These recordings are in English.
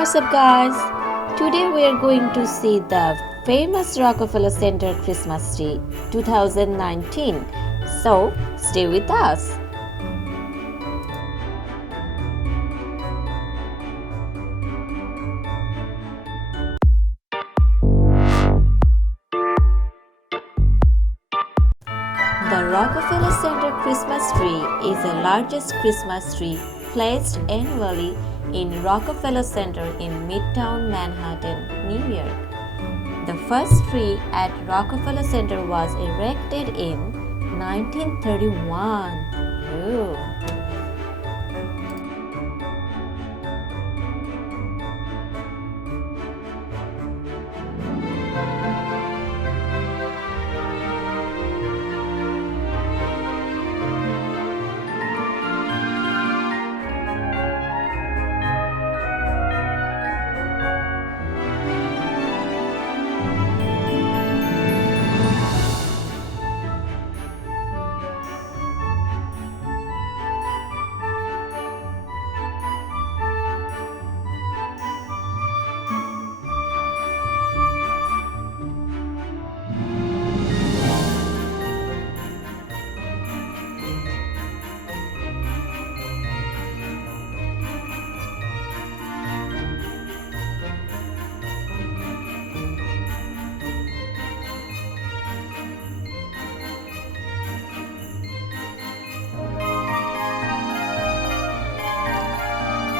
what's up, guys? Today we are going to see the famous Rockefeller Center Christmas tree 2019. So, stay with us. The Rockefeller Center Christmas tree is the largest Christmas tree placed annually in Rockefeller Center in Midtown Manhattan, New York. The first tree at Rockefeller Center was erected in 1931. Ooh.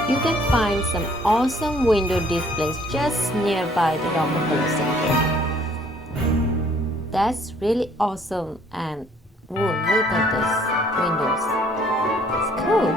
You can find some awesome window displays just nearby the Rockefeller Center. That's really awesome, and look at these windows. It's cool.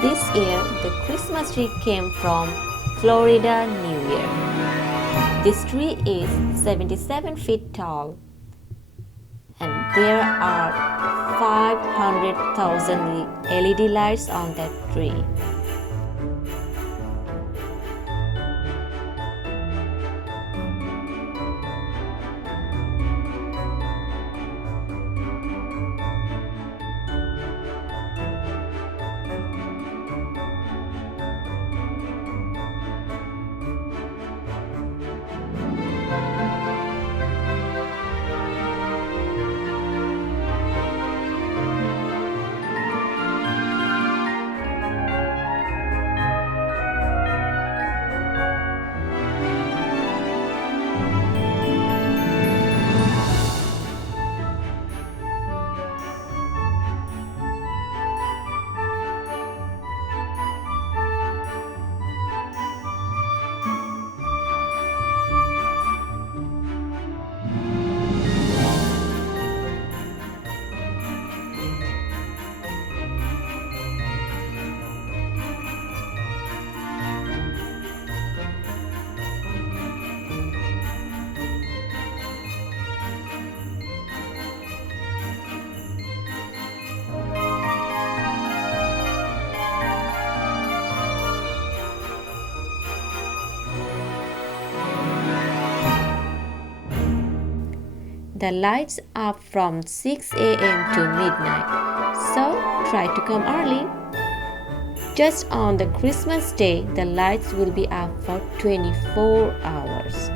This year, the Christmas tree came from Florida, New York. This tree is 77 feet tall, and there are 500,000 LED lights on that tree. the lights up from 6 a.m. to midnight, so try to come early. Just on the Christmas day, the lights will be up for 24 hours.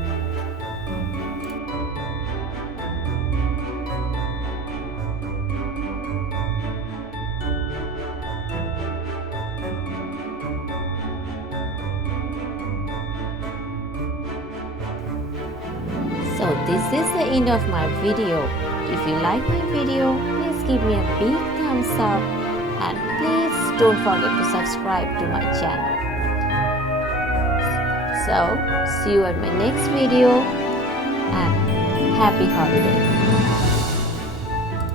So this is the end of my video. If you like my video, please give me a big thumbs up and please don't forget to subscribe to my channel. So see you at my next video and happy holidays.